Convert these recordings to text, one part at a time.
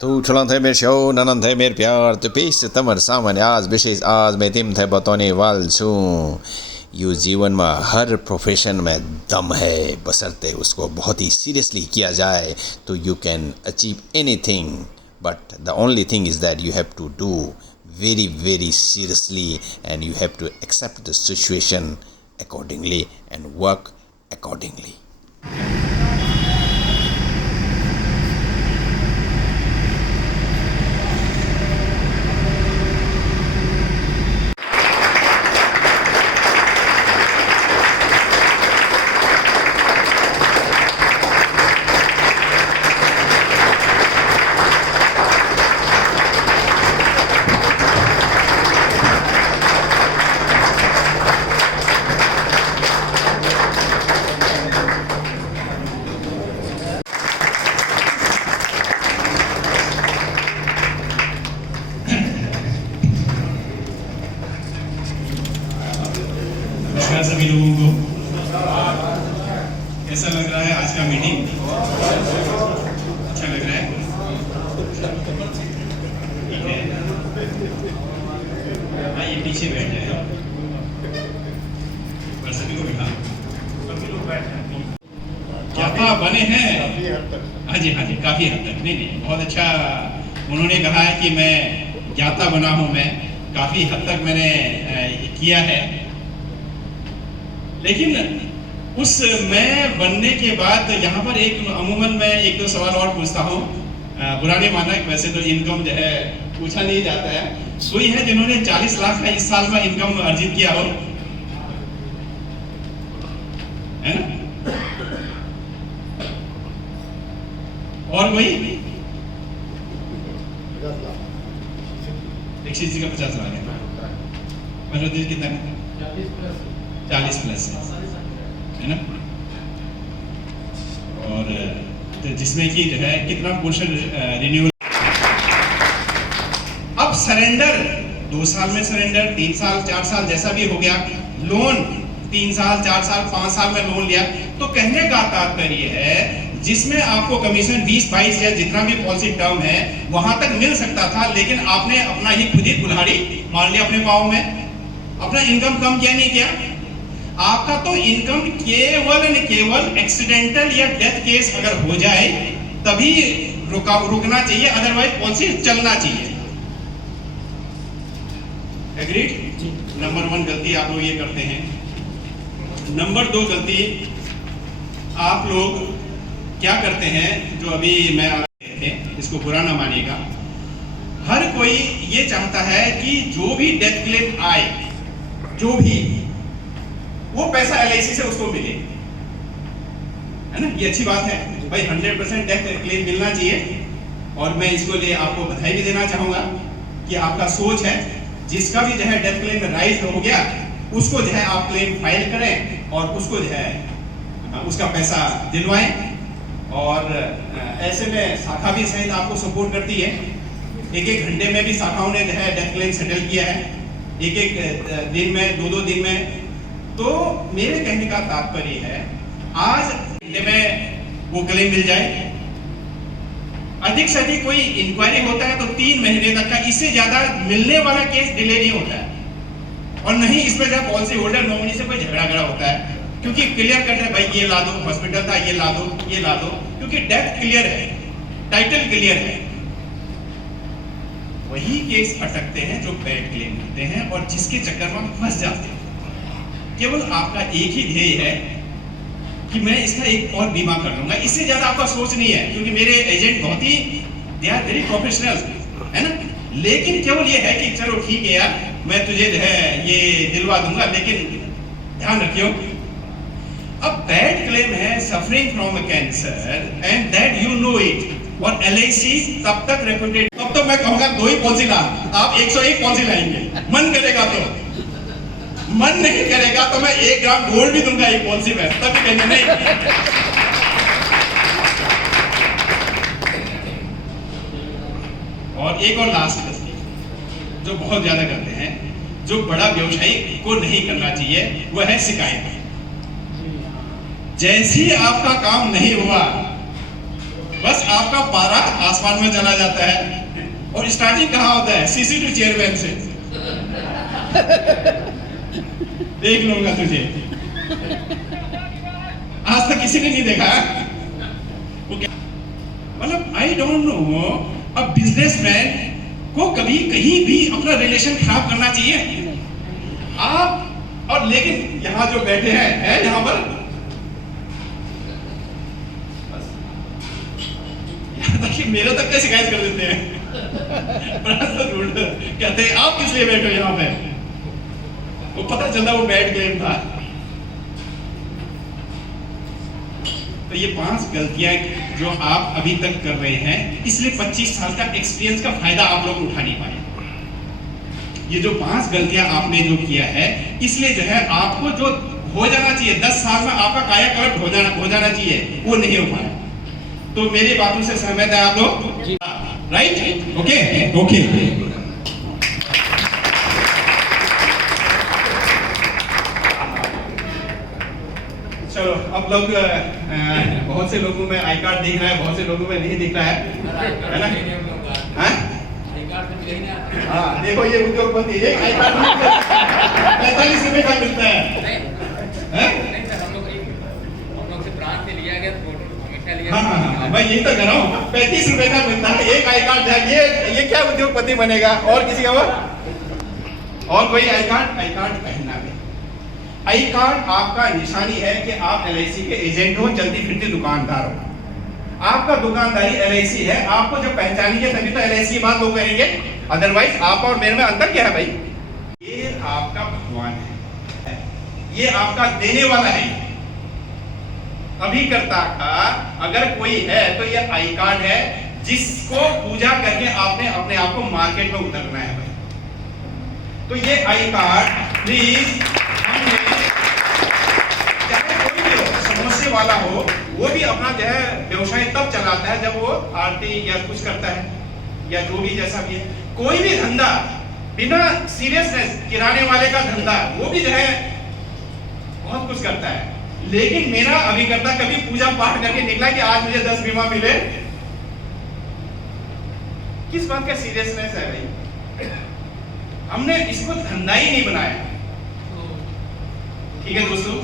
Tutulan thay mer show, nanan thay mer प्यार तो पेश तमर सामान आज विशेष आज मैं तिम थे बताने वाल छूं यू जीवन में हर प्रोफेशन में दम है बसरते उसको बहुत ही सीरियसली किया जाए तो you can achieve anything but the only thing is that you have to do very seriously and you have to accept the situation accordingly and work accordingly. सभी लोगों को कैसा लग रहा है आज का मीटिंग? अच्छा लग रहा है? ठीक है, आइए पीछे बैठ जाए और सभी को बिठा सभी लोग बैठ जाए। ज्ञाता बने हैं हाँ जी काफी हद तक नहीं बहुत अच्छा उन्होंने कहा है कि मैं ज्ञाता बना हूं मैं काफी हद तक मैंने किया है लेकिन उस मैं बनने के बाद यहाँ पर एक अमूमन मैं एक दो सवाल और पूछता हूँ बुरा नहीं मानना वैसे तो इनकम जो है पूछा नहीं जाता है कोई है जिन्होंने 40 लाख का इस साल में इनकम अर्जित किया हो है ना और कोई 180 का 50 लाख है मनोज कितना 40 प्लस है ना और तो जिसमें कि जो है कितना पोर्शन रिन्यूअल अब सरेंडर 2 साल में सरेंडर 3 साल 4 साल जैसा भी हो गया लोन 3 साल 4 साल 5 साल में लोन लिया तो कहने का तात्पर्य है जिसमें आपको कमीशन 20-22 या जितना भी पॉलिसी टर्म है वहां तक मिल सकता था लेकिन आपने अपना ही खुद ही कुल्हाड़ी मार लिया अपने पाँव में अपना इनकम कम किया नहीं किया आपका तो इनकम केवल एक्सीडेंटल या डेथ केस अगर हो जाए तभी रुकना चाहिए अदरवाइज पॉलिसी चलना चाहिए एग्रीड नंबर 1 गलती आप लोग ये करते हैं नंबर 2 गलती आप लोग क्या करते हैं जो अभी मैं थे इसको बुरा ना मानिएगा हर कोई ये चाहता है कि जो भी डेथ क्लेम आए जो भी वो पैसा LIC से उसको मिले है ना ये अच्छी बात है भाई 100% डेथ क्लेम मिलना चाहिए और मैं इसको लिए आपको बधाई भी देना चाहूंगा कि आपका सोच है जिसका भी जो है डेथ क्लेम राइज हो गया उसको जो है आप क्लेम फाइल करें और उसको जो है उसका पैसा दिलवाएं और ऐसे में शाखा भी सहित आपको सपोर्ट करती है एक घंटे में भी शाखाओं ने जो है डेथ क्लेम सेटल किया है एक दिन में 2 दिन में तो मेरे कहने का तात्पर्य है आज में वो क्लेम मिल जाए अधिक से अधिक कोई इंक्वायरी होता है तो 3 महीने तक का इससे ज्यादा मिलने वाला केस डिले नहीं होता है और नहीं इसमें जब पॉलिसी होल्डर नॉमिनी से कोई झगड़ा होता है क्योंकि क्लियर करते हैं भाई ये ला दो हॉस्पिटल था ये ला दो क्योंकि डेथ क्लियर है टाइटल क्लियर है वही केस अटकते हैं जो बैड क्लेम करते हैं और जिसके चक्कर में फंस जाते हैं केवल आपका एक ही ध्येय है कि मैं इसका एक और बीमा कर लूंगा इससे ज्यादा आपका सोच नहीं है क्योंकि मेरे एजेंट बहुत ही दे आर वेरी प्रोफेशनल है ना लेकिन केवल ये है कि चलो ठीक है यार मैं तुझे जो है ये दिलवा दूंगा लेकिन ध्यान रखियो अब बैड क्लेम है suffering from cancer and that you know it और LIC तब तक रेपुटेड तब तो मैं कहूंगा 2 ही पॉलिसी ला आप 101 पॉलिसी लाएंगे मन करेगा तो मन नहीं करेगा तो मैं 1 ग्राम गोल्ड भी दूंगा एक पॉलिसी में तभी कहेंगे नहीं और एक और लास्ट जो बहुत ज्यादा करते हैं जो बड़ा व्यवसायी को नहीं करना चाहिए वह है शिकायत जैसे ही आपका काम नहीं हुआ बस आपका पारा आसमान में चला जाता है और स्टार्टिंग कहाँ होता है? सीसी2 चेयरमैन से। देख लूंगा तुझे, आज तक किसी ने नहीं देखा। मतलब आई डोंट नो, अब बिजनेसमैन को कभी कहीं भी अपना रिलेशन खराब करना चाहिए आप? और लेकिन यहाँ जो बैठे हैं यहाँ पर, यहाँ तक कि मेरे तक का शिकायत कर देते हैं। कहते हैं आप किस लिए बैठे हो यहाँ पे? वो पता चलता वो बैठ गेम था। तो ये 5 गलतियां जो आप अभी तक कर रहे हैं, इसलिए 25 साल का एक्सपीरियंस का फायदा आप लोग उठा नहीं पाए। ये जो 5 गलतियां आपने जो किया है, इसलिए जो है आपको जो हो जाना चाहिए 10 साल में आपका कायाकल्प हो जाना चाहिए, वो नहीं हो पाया। तो मेरी बातों से सहमत है आप लोग? राइट? Okay okay. चलो अब लोग बहुत से लोगों में आई कार्ड दिख रहा है, बहुत से लोगों में नहीं दिख रहा है ना? हाँ देखो ये उद्योगपति, एक आई कार्ड 45 रुपए का मिलता है। हाँ मैं यही तो कर रहा हूँ, 35 रुपए का मिलता है एक आई कार्ड। ये क्या उद्योगपति बनेगा? और किसी का और कोई आई कार्ड पहनना है। आई कार्ड आपका निशानी है कि आप LIC के एजेंट हो, चलती फिरती दुकानदार हो। आपका दुकानदारी LIC है, आपको जब पहचानेंगे तभी तो LIC की बात लोग कहेंगे, अदरवाइज आप और मेरे में अंतर क्या है भाई? ये आपका भगवान है, ये आपका देने वाला है। अभिकर्ता का अगर कोई है तो ये आई कार्ड है, जिसको पूजा करके आपने अपने आप को मार्केट में उतरना है भाई। तो ये आई कार्ड प्लीज, चाहे कोई भी हो, समोसे वाला हो, वो भी अपना जो है व्यवसाय तब चलाता है जब वो आरती या कुछ करता है, या जो भी जैसा भी है। कोई भी धंधा बिना सीरियसनेस, किराने वाले का धंधा, वो भी जो है बहुत कुछ करता है। लेकिन मेरा अभिकर्ता कभी पूजा पाठ करके निकला कि आज मुझे 10 बीमा मिले? किस बात का सीरियसनेस है भाई? हमने इसको धंधा ही नहीं बनाया। ठीक है दोस्तों,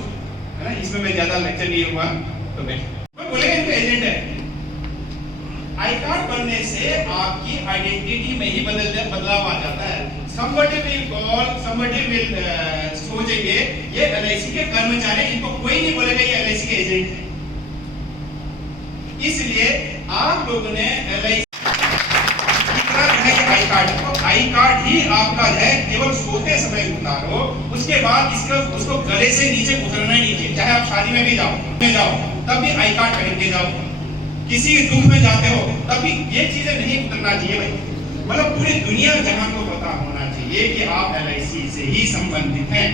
है ना? इसमें मैं ज्यादा लेक्चर नहीं हुआ तो मैं बोलेगा इनका एजेंट है। आई कार्ड बनने से आपकी आइडेंटिटी में ही बदलाव आ जाता है। somebody will call, somebody will सोचेंगे ये LIC के कर्मचारी, इनको कोई नहीं बोलेगा ये LIC के एजेंट है। इसलिए आप लोगों ने LIC आई कार्ड, तो आई कार्ड ही आपका है, केवल सोते समय उतारो, उसके बाद उसको गले से नीचे उतरना ही नहीं चाहिए। चाहे आप शादी में भी जाओ तब भी आई कार्ड पहन के जाओ, किसी दुख में जाते हो तब भी ये चीजें नहीं उतरना चाहिए भाई। मतलब पूरी दुनिया जहां को पता होना चाहिए कि आप LIC से ही संबंधित हैं।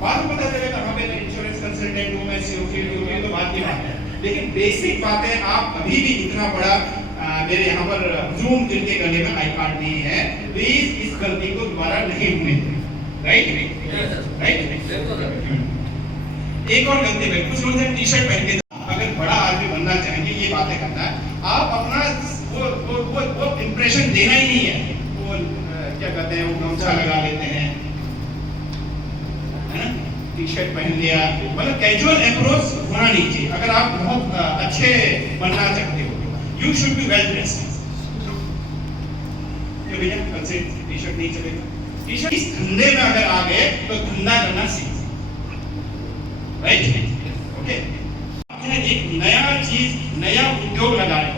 बाद में पता चलेगा कहाँ पे इंश्योरेंस कंसल्टेंट हूँ मैं, ये तो बात की बात है, लेकिन बेसिक बातें आप अभी भी इतना बड़ा मेरे यहाँ पर जूम करके गले में आई कार्ड नहीं है, प्लीज इस गलती को दोबारा नहीं होने दें। राइट? एक और गलती है, कुछ लोग टी शर्ट पहन के, अगर बड़ा आदमी बनना चाहेंगे, ये बातें करना है, आप अपना वो इंप्रेशन देना ही नहीं है। वो क्या कहते हैं, वो गमछा लगा लेते हैं, है ना? टी शर्ट पहन लिया, मतलब कैजुअल अप्रोच होना नहीं चाहिए। अगर आप बहुत अच्छे बनना चाहते हो, you should be well dressed. भैया कल से टी शर्ट नहीं चलेगा। टी शर्ट इस धंधे में अगर आ गए तो धंधा करना सीख, राइट? ओके, एक नया चीज, नया उद्योग लगाए,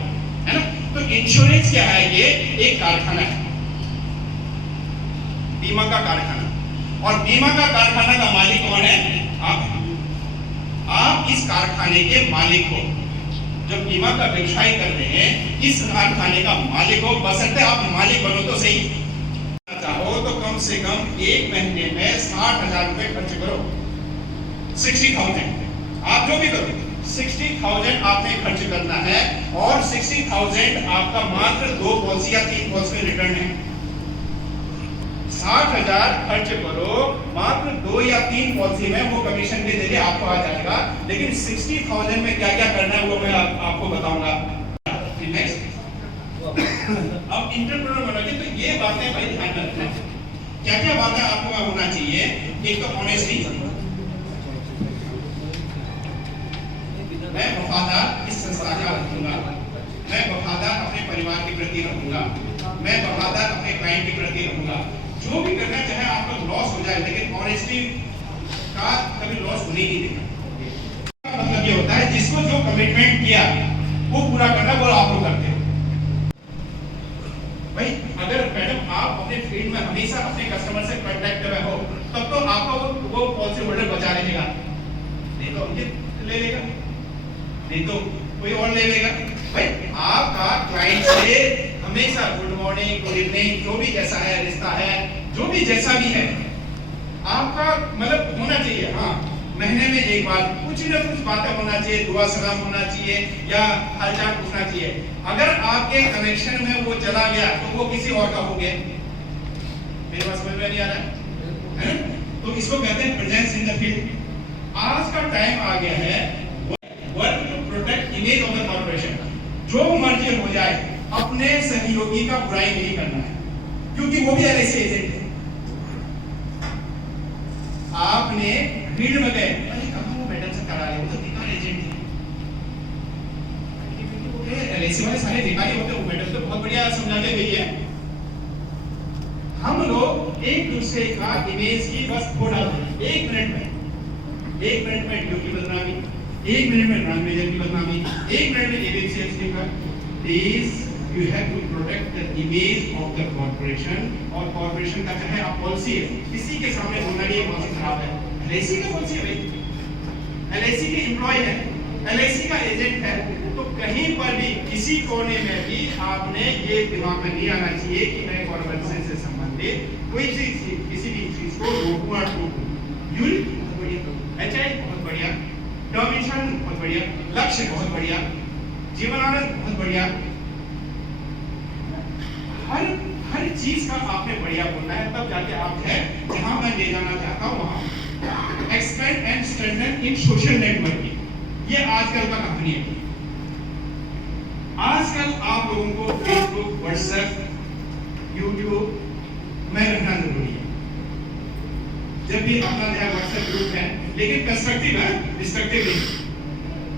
है ना? तो इंश्योरेंस क्या है? ये एक कारखाना है, बीमा का कारखाना। और बीमा का कारखाना का मालिक कौन है? आप इस कारखाने के मालिक हो। जब बीमा का व्यवसाय कर रहे हैं, इस कारखाने का मालिक हो, बशर्ते आप मालिक बनो तो सही। चाहो तो कम से कम एक महीने में 60,000 रुपए खर्च करो, 60,000। आप जो भी करो, 60,000 आपने खर्च करना है, और 60,000 आपका मात्र 2 पॉलिसी या 3 पॉलिसी में रिटर्न है। 60,000 खर्च करो, मात्र 2 या 3 पॉलिसी में वो कमीशन के जरिए आपको आ जाएगा। लेकिन 60,000 में क्या क्या करना है वो मैं आपको बताऊंगा। नेक्स्ट, अब इंटरप्रेन्योर बनोगे तो ये बातें भाई ध्यान रखना। क्या क्या बातें आपको होना चाहिए? एक तो ऑनेस्टी, मैं वफादार इस संस्था का रखूंगा, मैं वफादार अपने परिवार के प्रति रहूंगा, मैं वफादार अपने क्लाइंट के प्रति रहूंगा। जो भी करना चाहे आपका लॉस हो जाए, लेकिन ऑनेस्टी का कभी लॉस होने ही नहीं देना। मतलब ये होता है जिसको जो कमिटमेंट किया वो पूरा करना, वो आप लोग करते हो भाई। अगर मैडम आप अपने फील्ड में हमेशा अपने कस्टमर से कांटेक्ट में हो, तब तो आपका वो पॉलिसी होल्डर बचा रहेगा, नहीं तो अंकित ले लेगा, नहीं तो कोई और ले लेगा। भाई आपका क्लाइंट से हमेशा गुड मॉर्निंग, गुड इवनिंग, जो भी जैसा है रिश्ता है, जो भी जैसा भी है आपका मतलब होना चाहिए। हाँ, महीने में एक बार कुछ ना कुछ बातें होना चाहिए, दुआ सलाम होना चाहिए या हालचाल पूछना चाहिए। अगर आपके कनेक्शन में वो चला गया तो वो किसी और का हो गया। मेरे पास समझ में नहीं आ रहा है? तो इसको कहते हैं प्रेजेंस इन द फील्ड। आज का टाइम आ गया है work to protect image of the corporation. जो मर्जी हो जाए, अपने सहयोगी का बुराई नहीं करना है, क्योंकि वो भी एलआईसी एजेंट है। आपने फील्ड में गए, अरे कहाँ वो मैडम से करा रहे, वो तो बेकार एजेंट है। एलआईसी वाले सारे बेकार ही होते हैं, वो मैडम तो बहुत बढ़िया समझा के गई है। हम लोग एक दूसरे का इमेज की बस फोड़ डालते हैं। एक मिनट में ड्यू की बदनामी, एक मिनट में ब्रांड मैनेजर की बदनामी, एक मिनट में एबीसी सेल्स का। Please you have to protect the image of the corporation. और कॉर्पोरेशन का चाहे आप पॉलिसी है, किसी के सामने बोलना ये पॉलिसी खराब है। एलआईसी का पॉलिसी है भाई, एलआईसी के एम्प्लॉय है, एलआईसी का एजेंट है, तो कहीं पर भी किसी कोने में भी आपने ये दिमाग में नहीं आना चाहिए कि मैं कॉर्पोरेशन से संबंधित कोई किसी भी चीज को रोकूं और टोकूं। यूल बहुत बढ़िया, एचआई बहुत बढ़िया, टर्मिनेशन बहुत बढ़िया, लक्ष्य बहुत बढ़िया, जीवन आनंद बहुत बढ़िया। हर चीज का आपने बढ़िया बोलना है, तब जाके आप है जहां मैं ले जाना चाहता हूं वहां। Expand and strengthen in social networking, ये आजकल का कहानी है। आजकल आप लोगों को फेसबुक, व्हाट्सएप, यूट्यूब में रहना जरूरी है। जब भी अपना नया व्हाट्सएप ग्रुप है, लेकिन कंस्ट्रक्टिव है, डिस्ट्रक्टिव नहीं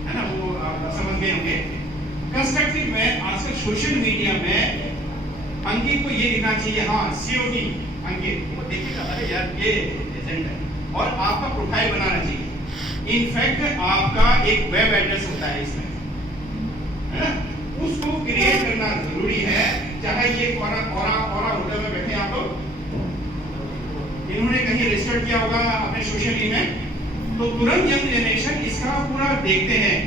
है ना, वो आप समझ गए होंगे। कंस्ट्रक्टिव में आजकल सोशल मीडिया में अंकित को ये दिखना चाहिए, हाँ सीओडी अंकित, वो देखिएगा अरे यार ये एजेंट है, और आपका प्रोफाइल बनाना चाहिए। इनफैक्ट आपका एक वेब एड्रेस होता है इसमें, है ना, उसको क्रिएट करना जरूरी है। चाहे ये औरा होटल में बैठे आप लोग, इन्होंने कहीं रजिस्टर किया होगा अपने सोशल मीडिया में, तो तुरंत यंग जनरेशन इसका पूरा देखते हैं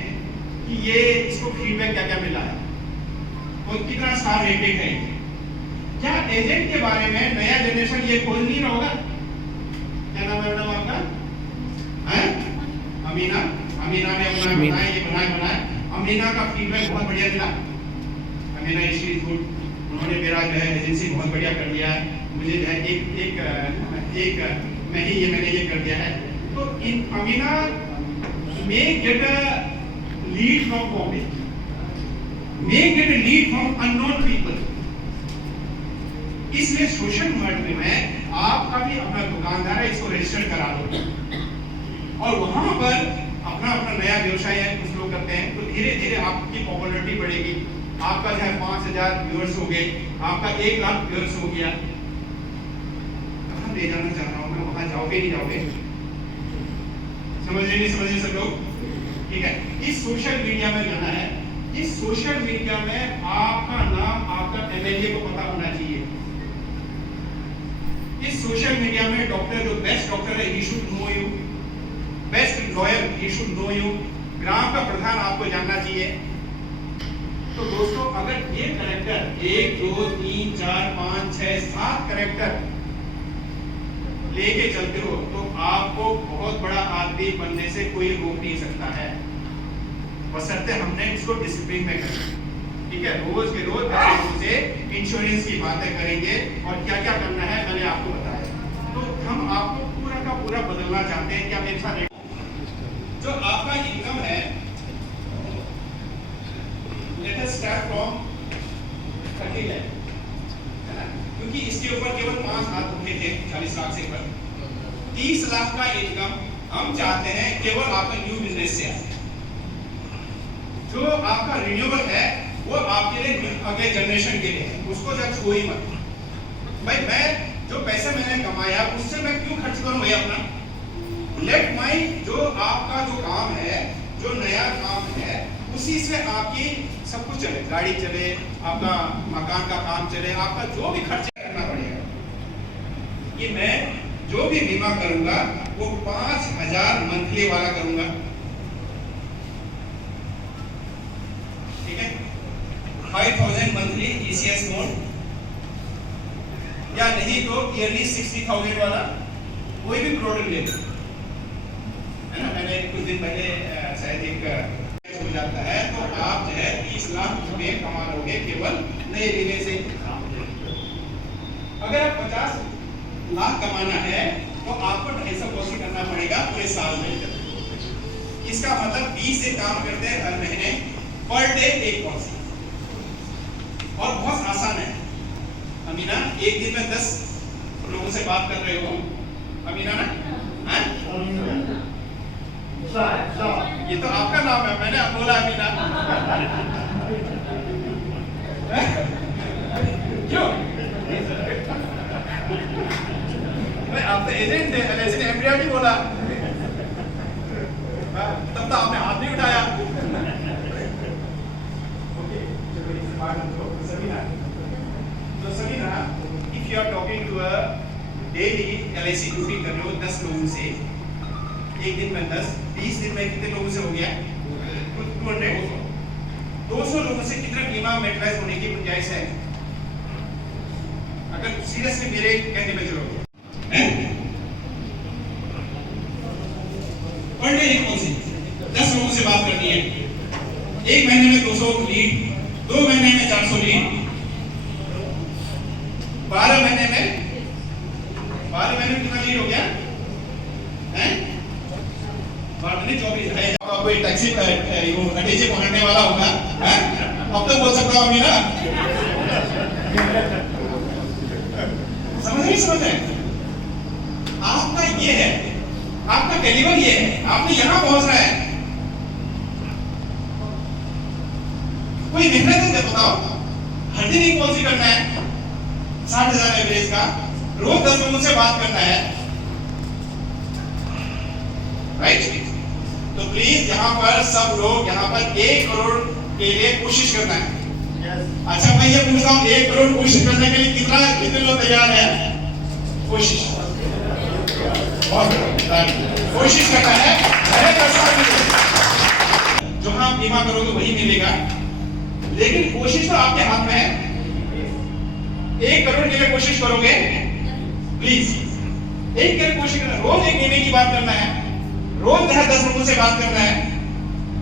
कि ये इसको फीडबैक क्या क्या मिला है, और कितना स्टार रेटेड है। क्या एजेंट के बारे में नया जनरेशन ये खोज नहीं रहा होगा? क्या नाम है आपका? अमीना ने अपना बनाया, ये बनाया। अमीना का फीडबैक बहुत बढ़िया मिला। अमीना इज गुड, उन्होंने मेरा जो है एजेंसी बहुत बढ़िया कर दिया है, मुझे जो है एक मैंने ये कर दिया है। तो इन Amina may get a lead from Bombay, may get a lead from unknown people। इसलिए सोशल मीडिया में आपका भी अपना दुकानदार है, इसको रजिस्टर करा लो, और वहां पर अपना नया व्यवसाय है, कुछ लोग करते हैं, तो धीरे धीरे आपकी पॉपुलैरिटी बढ़ेगी। आपका जो है 5000 व्यूअर्स हो गए, आपका 1 लाख व्यूअर्स हो गया। कहां ले जाना चाह रहा हूं मैं, वहां जाओगे नहीं जाओगे, समझ नहीं सब लोग? ठीक है, इस सोशल मीडिया में जाना है। इस सोशल मीडिया में आपका नाम, आपका एमएलए को पता होना चाहिए। इस सोशल मीडिया में डॉक्टर, जो बेस्ट डॉक्टर है, he should know you, best lawyer, he should know you, ग्राम का प्रधान आपको जानना चाहिए। तो दोस्तों, अगर ये कैरेक्टर 1 2 3 4 5 6 7 कैरेक्टर लेके चलते हो, तो आपको बहुत बड़ा आदमी बनने से कोई रोक नहीं सकता है, बशर्ते हमने इसको डिसिप्लिन में करना। ठीक है, रोज के रोज से इंश्योरेंस की बातें करेंगे और क्या क्या करना है मैंने आपको बताया। तो हम आपको पूरा का पूरा बदलना चाहते हैं। क्या मेरे साथ जो आपका इनकम है, let us start from 30 lakh, है ना, क्योंकि इसके ऊपर केवल 5 हाथ उठे थे 40 लाख से ऊपर। 30 लाख का इनकम हम चाहते हैं केवल आपका न्यू बिजनेस से आए। जो आपका रिन्यूएबल है वो आपके लिए अगले जनरेशन के लिए है, उसको जब छू ही मत। भाई मैं जो पैसे मैंने कमाया उससे मैं क्यों खर्च करूं भाई अपना? लेट माई जो आपका जो काम है, जो नया काम है, उसी से आपकी सब कुछ चले, गाड़ी चले, आपका मकान का काम चले, आपका जो भी खर्चा करना पड़ेगा। कि मैं जो भी बीमा करूंगा वो 5000 मंथली वाला करूंगा, ठीक है, 5000 मंथली ECS मोड, या नहीं तो ईयरली 60,000 वाला कोई भी प्रोडक्ट ले लो, है ना। मैंने कुछ दिन पहले शायद एक हो जाता है तो आप जो है 30 लाख रुपए कमा लोगे केवल नए बीमे से। अगर आप 50 लाख कमाना है तो आपको 250 पॉलिसी करना पड़ेगा पूरे साल में। इसका मतलब 20 से काम करते हैं हर महीने, पर डे एक पॉलिसी, और बहुत आसान है। अमीना, एक दिन में 10 लोगों से बात कर रहे हो, अमीना ना? ये तो आपका नाम है, मैंने बोला अमीना। क्यों? आप तो एजेंट थे, एलआईसी ने एमडीआर बोला, तब तो आपने हाथ नहीं उठाया। तो सभी ना, if you are talking to a daily LIC duty कर रहे हो 10 लोगों से, एक दिन में 10, 20 दिन में कितने लोगों से हो गया? 200 लोगों से कितना बीमा मेटलाइज होने की गुंजाइश है? अगर सीरियसली मेरे कहने पे चलोगे, पर डे एक पॉलिसी 10 लोगों से बात करनी है, एक महीने में 200 लीड, 2 महीने में 400 लीड, 12 महीने में कितना लीड हो गया? 24 है। कोई टैक्सी नतीजे पकड़ने वाला होगा, अब तो बोल सकता हूँ ना, समझ रहे? आपका ये है, आपका कैलिबर ये है, आपने यहां पहुंचना है। कोई मेहनत है, बताओ, हर दिन एक पॉलिसी करना है 60,000 एवरेज का, रोज 10 लोगों से बात करना है, राइट? तो प्लीज यहाँ पर सब लोग यहाँ पर 1 करोड़ के लिए कोशिश करना है। अच्छा मैं ये पूछता हूँ, 1 करोड़ कोशिश करने के लिए कितने लोग तैयार हैं? कोशिश कोशिश करना है, जहाँ आप बीमा करोगे वही मिलेगा, लेकिन कोशिश तो आपके हाथ में है। 1 करोड़ के लिए कोशिश करोगे, प्लीज 1 करोड़ कोशिश करना, रोज एक बीमे की बात करना है, रोज 10 लोगों से बात करना है।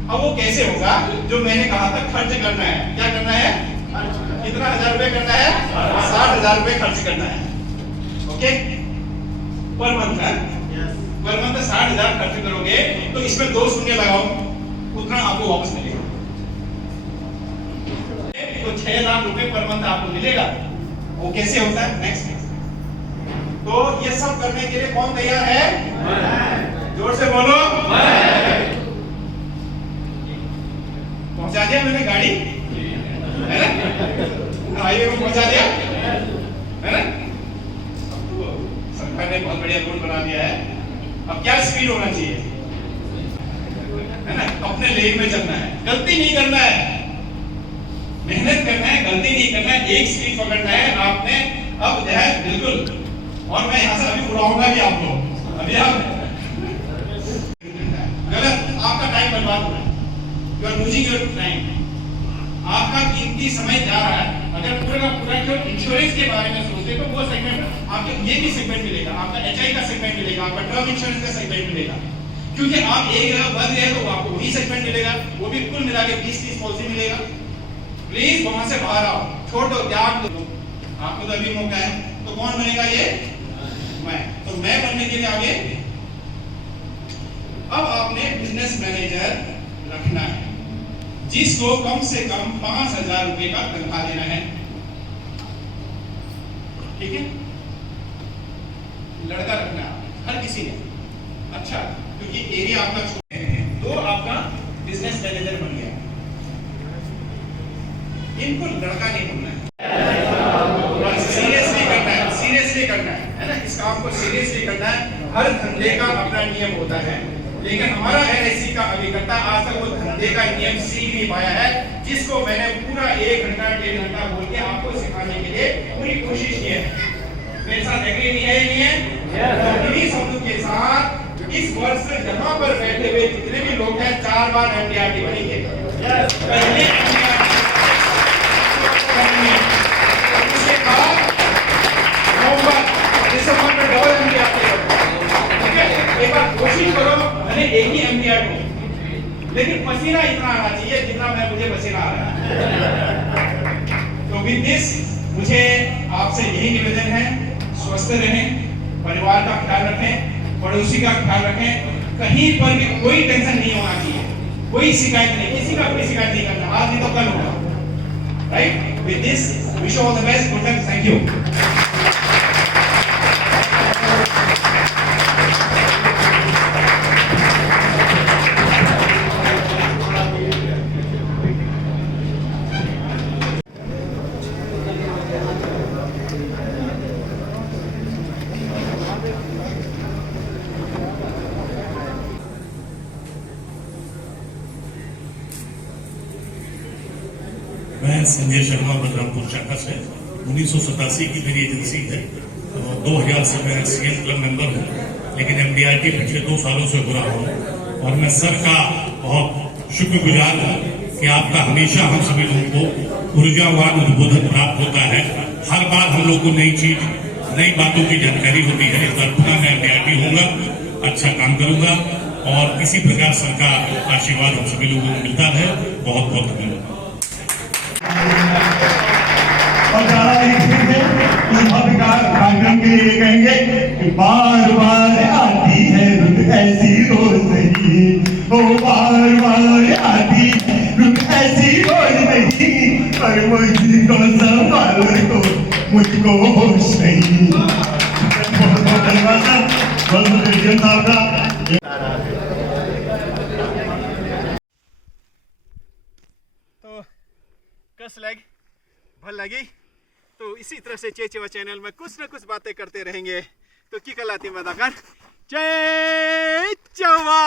अब वो कैसे होगा? जो मैंने कहा था खर्च करना है, क्या करना है? कितना 1000 रुपए करना है? 60,000 रुपए खर्च करना है, ओके, पर मंथ है। पर मंथ 60,000 खर्च करोगे तो इसमें 2 शून्य लगाओ, उतना आपको वापस मिलेगा। तो 6 लाख रुपए पर मंथ आपको मिलेगा। वो कैसे होता है? नेक्स्ट। तो ये सब करने के लिए कौन तैयार है? जोर से बोलो। पहुंचा दिया मैंने गाड़ी, है ना, हाईवे को पहुंचा दिया, है ना। सरकार ने बहुत बढ़िया रोड बना दिया है। अब क्या स्पीड होना चाहिए, है ना, अपने लेन में चलना है, गलती नहीं करना है, मेहनत करना है, गलती नहीं करना है, एक स्पीड पकड़ना है आपने। अब जो है बिल्कुल, और मैं यहाँ से अभी उड़ाऊंगा भी आपको, अभी आप गलत, आपका टाइम बर्बाद हो रहा है, you are losing your time, आपका कीमती समय जा रहा है। अगर पूरा पूरा जो इंश्योरेंस के बारे में सोचते तो वो सेगमेंट आपके ये भी सेगमेंट मिलेगा, आपका HI का सेगमेंट मिलेगा, आपका टर्म इंश्योरेंस का सेगमेंट मिलेगा, क्योंकि आप एक जगह बंद गए तो आपको वही सेगमेंट मिलेगा, वो भी कुल मिला के 20-30 पॉलिसी मिलेगा। प्लीज वहां से बाहर आओ, छोड़ दो, त्याग दो, आपको तो अभी मौका है। तो कौन बनेगा? ये मैं। तो मैं बनने के लिए आगे अब आपने बिजनेस मैनेजर रखना है, जिसको कम से कम 5,000 रुपए का तनख्वाह देना है। ठीक है, लड़का रखना हर किसी ने। अच्छा, क्योंकि एरिया आपका छोटे हैं तो आपका बिजनेस मैनेजर बन गया। इनको लड़का नहीं बनना है, सीरियसली करना है, सीरियसली करना है ना, इस काम को सीरियसली करना है। हर धंधे का अपना नियम होता है, लेकिन हमारा NSC का अभिकर्ता आज तक वो धंधे का नियम सीख नहीं पाया है, जिसको मैंने पूरा 1 घंटा 1.5 घंटा बोल के आपको सिखाने के लिए पूरी कोशिश की है। मेरे साथ एग्री नहीं है? नहीं है? इन्हीं शब्दों के साथ इस वर्ष यहाँ पर बैठे हुए जितने भी लोग हैं 4 बार MDRT बनेंगे। पहले उसके बाद नवंबर दिसंबर में डबल MDRT होगा। ठीक है, एक बार कोशिश करो मैंने एक ही MDRT हो, लेकिन पसीना इतना आना चाहिए जितना मुझे पसीना आ रहा है। तो विद दिस मुझे आपसे यही निवेदन है, स्वस्थ रहें, परिवार का ख्याल रखें, पड़ोसी का ख्याल रखें, कहीं पर भी कोई टेंशन नहीं होना चाहिए, कोई शिकायत नहीं, किसी का कोई शिकायत नहीं करना, आज नहीं तो कल होगा। Right, with this wish you all the best, good luck, thank you. मैं संजय शर्मा बलरामपुर शाखा से 1987 की मेरी एजेंसी है। 2000 से मैं CM क्लब मेंबर हूँ, लेकिन MDRT पिछले 2 सालों से हो रहा हूँ। और मैं सर का बहुत शुक्रगुजार हूँ कि आपका हमेशा हम सभी लोगों को ऊर्जावान उद्बोधन प्राप्त होता है। हर बार हम लोग को नई चीज, नई बातों की जानकारी होती है। इस बार पुनः मैं MDRT होऊंगा, अच्छा काम करूंगा और इसी प्रकार सर का आशीर्वाद हम सभी लोगों को मिलता है। बहुत बहुत धन्यवाद। और कार्यक्रम के लिए कहेंगे कि बार बार आती है रुत ऐसी रोज नहीं, ओ बार बार आती है रुत ऐसी रोज नहीं, पर मुझको संभाल को मुझको होश नहीं। बहुत बहुत धन्यवाद, बहुत धन्यवाद। तो कस लग भल लगी, तो इसी तरह से चेचेवा चैनल में कुछ न कुछ बातें करते रहेंगे। तो की कलाती में जय चवा